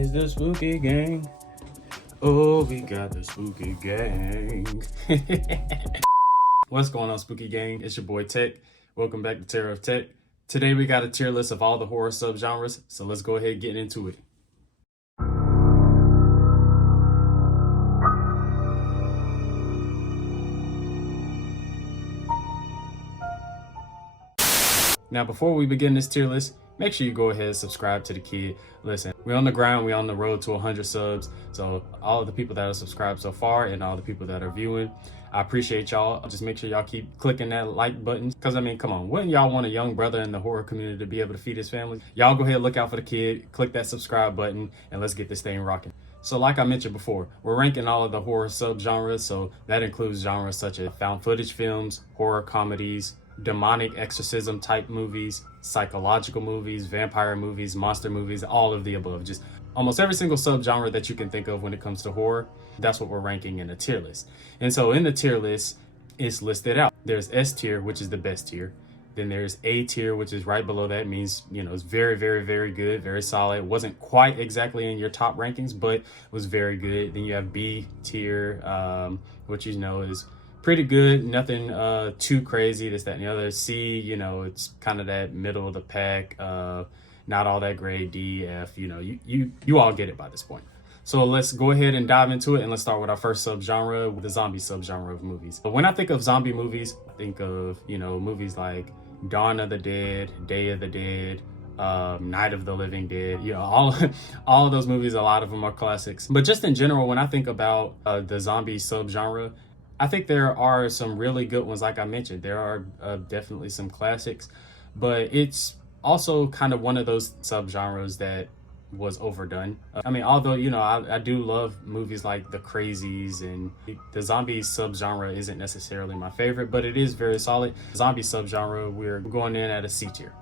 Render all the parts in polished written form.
is the spooky gang. Oh, we got the spooky gang. What's going on, spooky gang? It's your boy Tech. Welcome back to Terror of Tech. Today we got a tier list of all the horror subgenres, so let's go ahead and get into it. Now, before we begin this tier list, make sure you go ahead and subscribe to the kid. Listen, we're on the grind. We're on the road to 100 subs. So all of the people that are subscribed so far and all the people that are viewing, I appreciate y'all. Just make sure y'all keep clicking that like button. Because, I mean, come on. Wouldn't y'all want a young brother in the horror community to be able to feed his family? Y'all go ahead and look out for the kid. Click that subscribe button and let's get this thing rocking. So like I mentioned before, we're ranking all of the horror subgenres. So that includes genres such as found footage films, horror comedies, demonic exorcism type movies, psychological movies, vampire movies, monster movies, all of the above. Just almost every single subgenre that you can think of when it comes to horror. That's what we're ranking in a tier list. And so in the tier list, it's listed out. There's S tier, which is the best tier. Then there's A tier, which is right below that. Means, you know, it's very, very, very good, very solid. It wasn't quite exactly in your top rankings, but was very good. Then you have B tier, which, you know, is pretty good, nothing too crazy, this, that, and the other. C, you know, it's kind of that middle of the pack, not all that great. D, F, you know, you all get it by this point. So let's go ahead and dive into it, and let's start with our first subgenre, with the zombie subgenre of movies. But when I think of zombie movies, I think of, you know, movies like Dawn of the Dead, Day of the Dead, Night of the Living Dead, you know, all of those movies. A lot of them are classics. But just in general, when I think about the zombie subgenre, I think there are some really good ones. Like I mentioned, there are definitely some classics, but it's also kind of one of those subgenres that was overdone. I mean, although, you know, I do love movies like The Crazies, and the zombie subgenre isn't necessarily my favorite, but it is very solid. Zombie subgenre, we're going in at a C tier.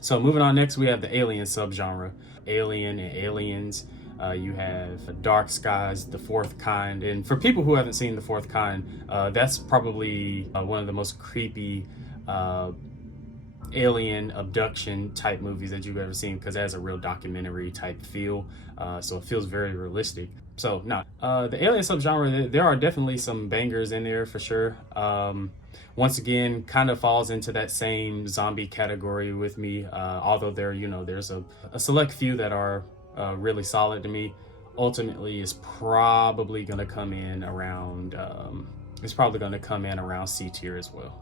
So moving on, next we have the alien subgenre. Alien and Aliens. You have Dark Skies, The Fourth Kind. And for people who haven't seen The Fourth Kind, that's probably one of the most creepy alien abduction type movies that you've ever seen, because it has a real documentary type feel. So it feels very realistic. So now, the alien subgenre, there are definitely some bangers in there for sure. Once again, kind of falls into that same zombie category with me. Although there, you know, there's a select few that are really solid to me. Ultimately, is probably going to come in around C tier as well.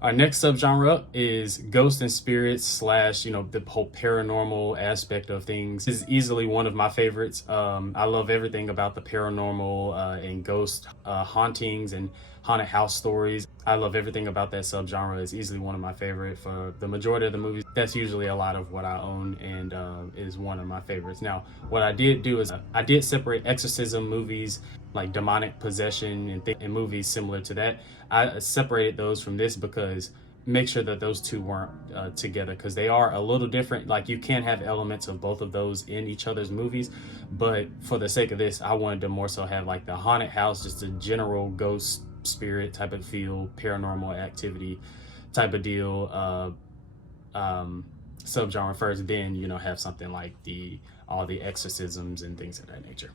Our next subgenre up is ghosts and spirits / you know, the whole paranormal aspect of things. This is easily one of my favorites. I love everything about the paranormal and ghost hauntings and haunted house stories. I love everything about that subgenre. It's easily one of my favorite for the majority of the movies. That's usually a lot of what I own, and is one of my favorites. Now, what I did do is I did separate exorcism movies, like demonic possession and movies similar to that. I separated those from this because make sure that those two weren't together, because they are a little different. Like, you can have elements of both of those in each other's movies, but for the sake of this, I wanted to more so have like the haunted house, just a general ghost spirit type of feel, paranormal activity type of deal, subgenre first, then, you know, have something like all the exorcisms and things of that nature.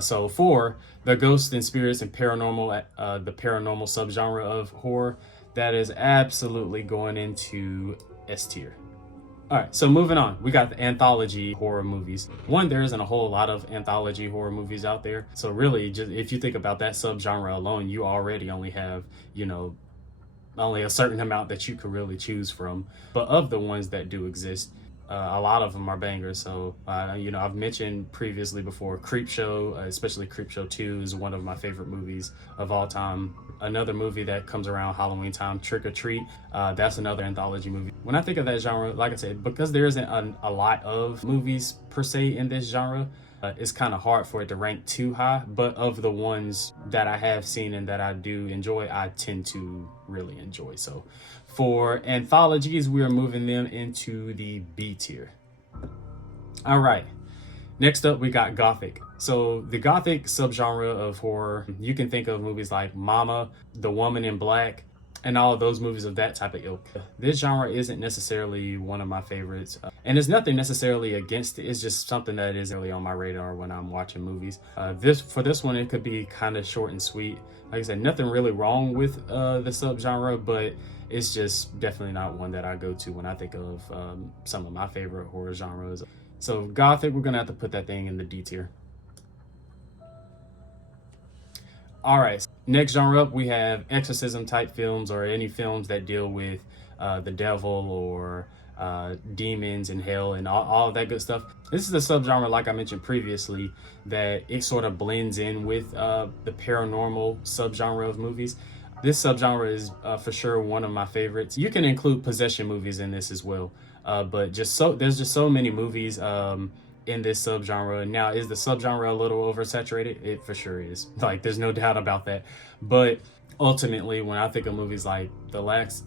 So for the ghosts and spirits and paranormal, the paranormal subgenre of horror, that is absolutely going into S tier. All right, so moving on, we got the anthology horror movies. One, there isn't a whole lot of anthology horror movies out there. So really, just if you think about that subgenre alone, you already only have, you know, only a certain amount that you could really choose from. But of the ones that do exist, a lot of them are bangers. So, you know, I've mentioned previously before, Creepshow, especially Creepshow 2 is one of my favorite movies of all time. Another movie that comes around Halloween time, Trick or Treat, that's another anthology movie. When I think of that genre, like I said, because there isn't a lot of movies per se in this genre, it's kind of hard for it to rank too high. But of the ones that I have seen and that I do enjoy, I tend to really enjoy. So for anthologies, we are moving them into the B tier. All right, next up we got Gothic. So the Gothic subgenre of horror, you can think of movies like Mama, The Woman in Black, and all of those movies of that type of ilk. This genre isn't necessarily one of my favorites, and there's nothing necessarily against it. It's just something that isn't really on my radar when I'm watching movies. For this one, it could be kind of short and sweet. Like I said, nothing really wrong with the subgenre, but it's just definitely not one that I go to when I think of some of my favorite horror genres. So Gothic, we're gonna have to put that thing in the D tier. All right, next genre up, we have exorcism type films, or any films that deal with the devil or demons and hell and all of that good stuff. This is a subgenre, like I mentioned previously, that it sort of blends in with the paranormal subgenre of movies. This subgenre is for sure one of my favorites. You can include possession movies in this as well, but there's just so many movies in this subgenre. Now, is the subgenre a little oversaturated? It for sure is. Like, there's no doubt about that. But ultimately, when I think of movies like the last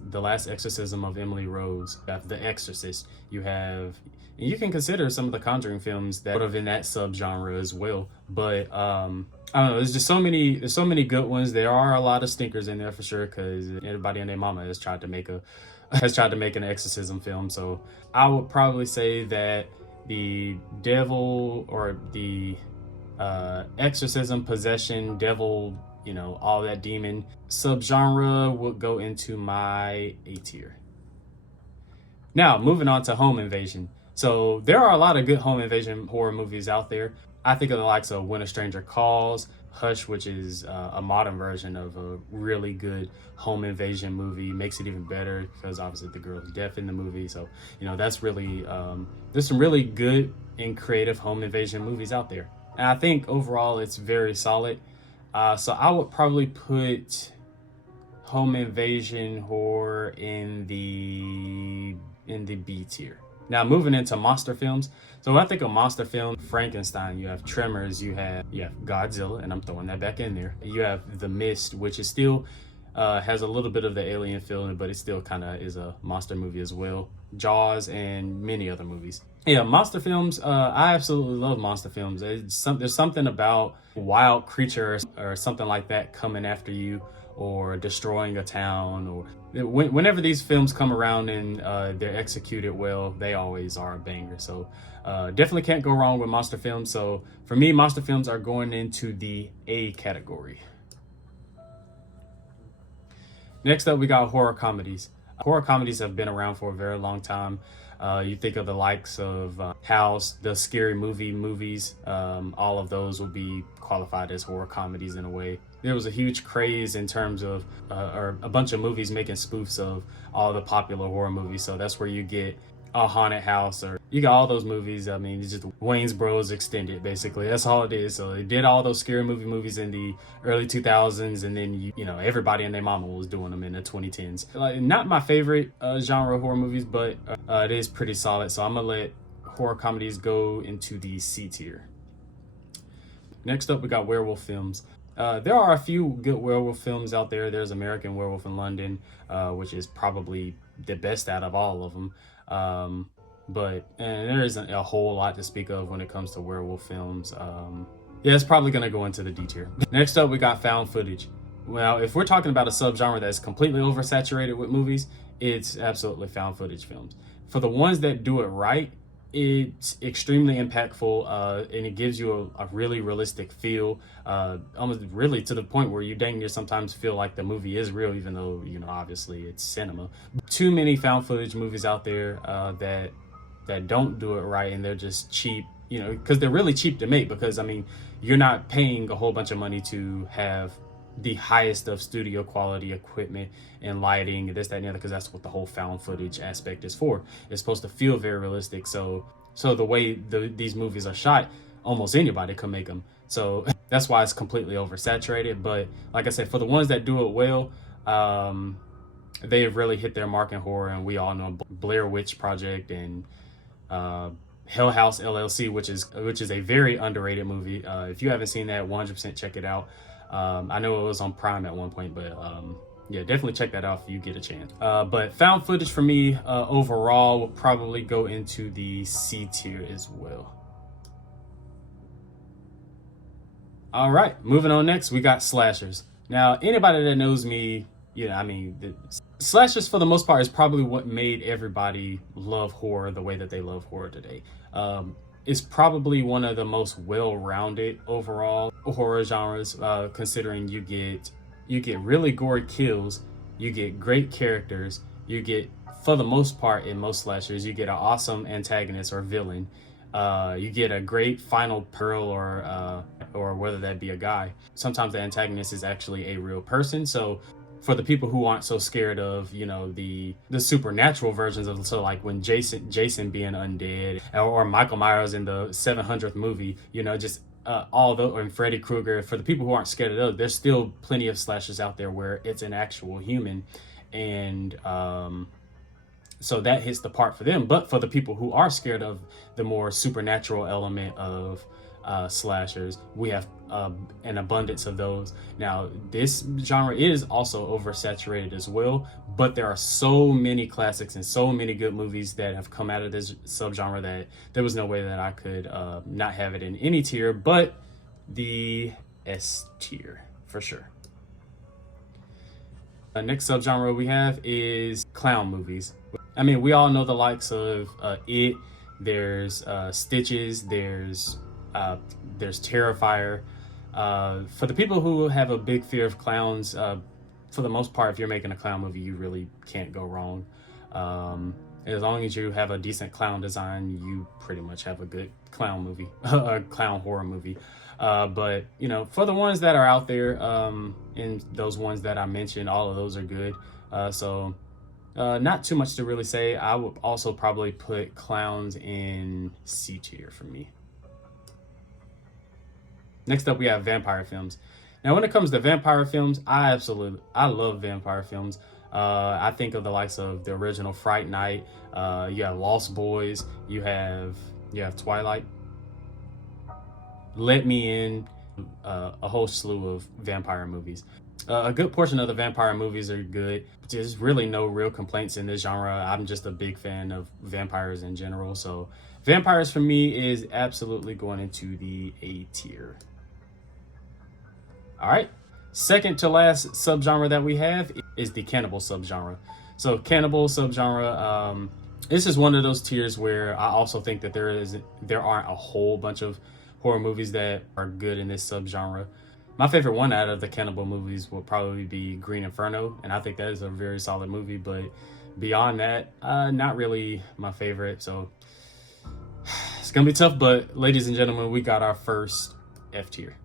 exorcism of Emily Rose, The Exorcist, you can consider some of the Conjuring films that sort of in that subgenre as well. But I don't know. There's so many good ones. There are a lot of stinkers in there for sure, because everybody and their mama has tried to make an exorcism film. So I would probably say that the devil, or the exorcism, possession, devil, all that demon subgenre would go into my A tier. Now, moving on to home invasion. So there are a lot of good home invasion horror movies out there. I think of the likes of When a Stranger Calls, Hush, which is a modern version of a really good home invasion movie. Makes it even better because obviously the girl is deaf in the movie. So, that's really, there's some really good and creative home invasion movies out there. And I think overall it's very solid. So I would probably put home invasion horror in the B tier. Now, moving into monster films. So when I think of monster film, Frankenstein, you have Tremors, you have Godzilla, and I'm throwing that back in there. You have The Mist, which is still has a little bit of the alien feeling, but it still kind of is a monster movie as well. Jaws, and many other movies. Yeah, monster films, I absolutely love monster films. There's something about wild creatures or something like that coming after you, or destroying a town, or whenever these films come around and they're executed well, they always are a banger. So definitely can't go wrong with monster films. So for me, monster films are going into the A category. Next up, we got horror comedies. Horror comedies have been around for a very long time. You think of the likes of House, the Scary Movie movies, all of those will be qualified as horror comedies in a way. There was a huge craze in terms of, or a bunch of movies making spoofs of all the popular horror movies. So that's where you get A Haunted House, or you got all those movies. I mean, it's just Wayne's Bros extended, basically. That's all it is. So they did all those Scary Movie movies in the early 2000s, and then everybody and their mama was doing them in the 2010s. Like, not my favorite genre of horror movies, but it is pretty solid. So I'm gonna let horror comedies go into the C tier. Next up, we got werewolf films. There are a few good werewolf films out there. There's American Werewolf in London, which is probably the best out of all of them. But there isn't a whole lot to speak of when it comes to werewolf films. Yeah, it's probably going to go into the D tier. Next up, we got found footage. Well, if we're talking about a subgenre that's completely oversaturated with movies, it's absolutely found footage films. For the ones that do it right, it's extremely impactful, and it gives you a really realistic feel, almost really to the point where you dang near sometimes feel like the movie is real, even though obviously it's cinema. Too many found footage movies out there that don't do it right, and they're just cheap, because they're really cheap to make, because I mean, you're not paying a whole bunch of money to have the highest of studio quality equipment and lighting, this, that, and the other, because that's what the whole found footage aspect is for. It's supposed to feel very realistic. So the way these movies are shot, almost anybody can make them. So that's why it's completely oversaturated. But like I said, for the ones that do it well, they have really hit their mark in horror, and we all know Blair Witch Project and Hell House LLC, which is a very underrated movie. If you haven't seen that, 100% check it out. I know it was on Prime at one point, but yeah, definitely check that out if you get a chance. But found footage for me overall will probably go into the C tier as well. All right, moving on next, we got slashers. Now, anybody that knows me, I mean, slashers for the most part is probably what made everybody love horror the way that they love horror today. It's probably one of the most well-rounded overall horror genres, considering you get really gory kills, you get great characters, you get, for the most part in most slashers, you get an awesome antagonist or villain. You get a great final pearl, or whether that be a guy. Sometimes the antagonist is actually a real person. So for the people who aren't so scared of, the supernatural versions of, so like when Jason being undead, or Michael Myers in the 700th movie, just and Freddy Krueger, for the people who aren't scared of those, there's still plenty of slashers out there where it's an actual human, and so that hits the part for them. But for the people who are scared of the more supernatural element of slashers, we have an abundance of those. Now, this genre is also oversaturated as well, but there are so many classics and so many good movies that have come out of this subgenre that there was no way that I could not have it in any tier but the S tier for sure. The next subgenre we have is clown movies. I mean, we all know the likes of It. There's Stitches. There's Terrifier. For the people who have a big fear of clowns, for the most part, if you're making a clown movie, you really can't go wrong. As long as you have a decent clown design, you pretty much have a good clown movie, a clown horror movie. But for the ones that are out there, and those ones that I mentioned, all of those are good. So not too much to really say. I would also probably put clowns in C tier for me. Next up, we have vampire films. Now, when it comes to vampire films, I love vampire films. I think of the likes of the original Fright Night. You have Lost Boys. You have Twilight. Let Me In. A whole slew of vampire movies. A good portion of the vampire movies are good. There's really no real complaints in this genre. I'm just a big fan of vampires in general. So vampires for me is absolutely going into the A tier. All right. Second to last subgenre that we have is the cannibal subgenre. So cannibal subgenre, this is one of those tiers where I also think that there aren't a whole bunch of horror movies that are good in this subgenre. My favorite one out of the cannibal movies will probably be Green Inferno, and I think that is a very solid movie. But beyond that, not really my favorite. So it's gonna be tough. But ladies and gentlemen, we got our first F tier.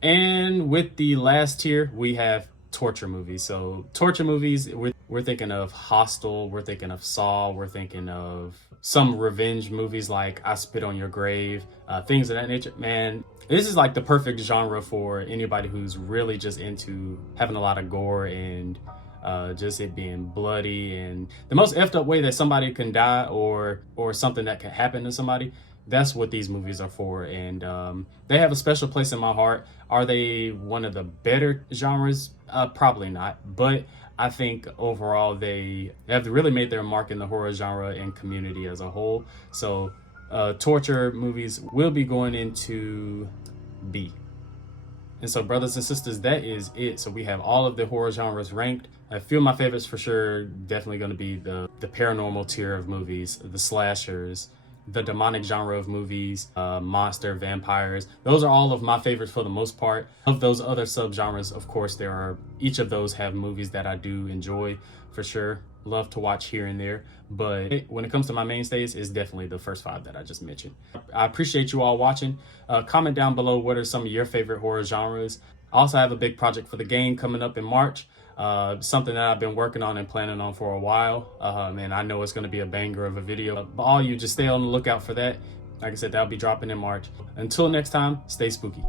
And with the last tier, we have torture movies. So torture movies, we're thinking of Hostel, we're thinking of Saw, we're thinking of some revenge movies like I Spit on Your Grave, things of that nature. Man, this is like the perfect genre for anybody who's really just into having a lot of gore and just it being bloody and the most effed up way that somebody can die or something that can happen to somebody. That's what these movies are for, and they have a special place in my heart. Are they one of the better genres? Probably not, but I think overall they have really made their mark in the horror genre and community as a whole. So torture movies will be going into B. And so, brothers and sisters, that is it. So we have all of the horror genres ranked. A few of my favorites for sure, definitely going to be the paranormal tier of movies, the slashers, the demonic genre of movies, monster, vampires. Those are all of my favorites for the most part. Of those other subgenres, of course, each of those have movies that I do enjoy for sure. Love to watch here and there. But when it comes to my mainstays, it's definitely the first 5 that I just mentioned. I appreciate you all watching. Comment down below what are some of your favorite horror genres. I also have a big project for the game coming up in March. Something that I've been working on and planning on for a while, and I know it's going to be a banger of a video. But all you just stay on the lookout for that. Like I said, that'll be dropping in March. Until next time, stay spooky.